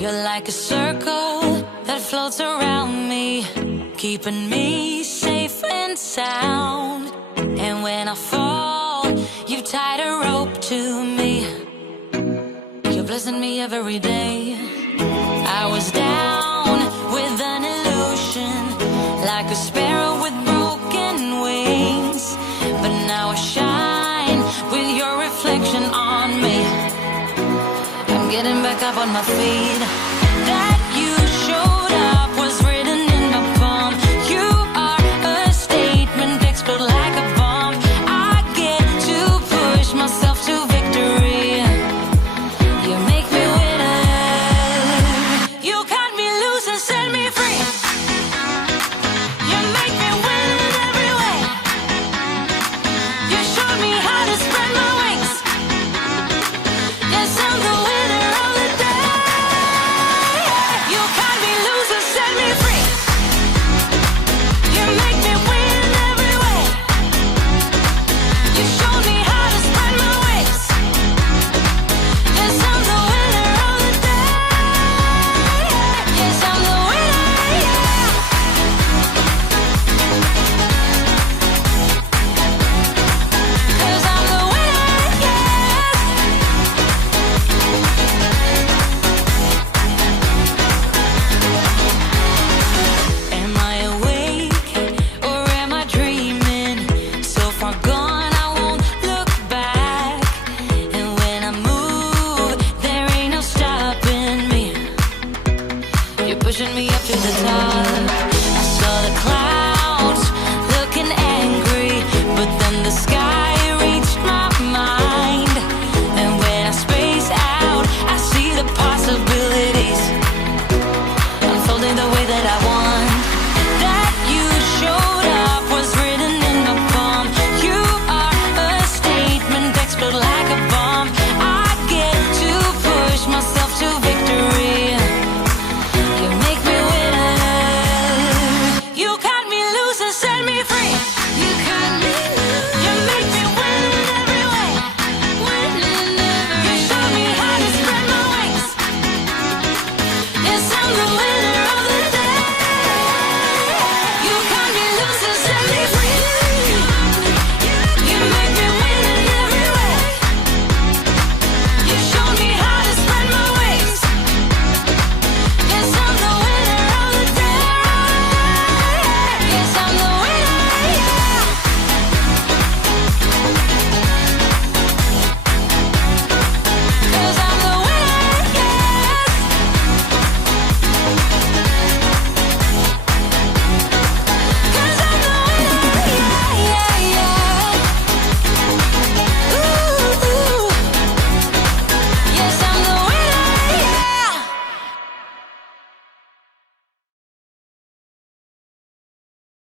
You're like a circle that floats around me, keeping me safe and sound. And when I fall, you tied a rope to me. You're blessing me every day. I was down with an illusion, like a sparrow with broken wings, but now I shine with your reflection on me. I'm getting back up on my feet.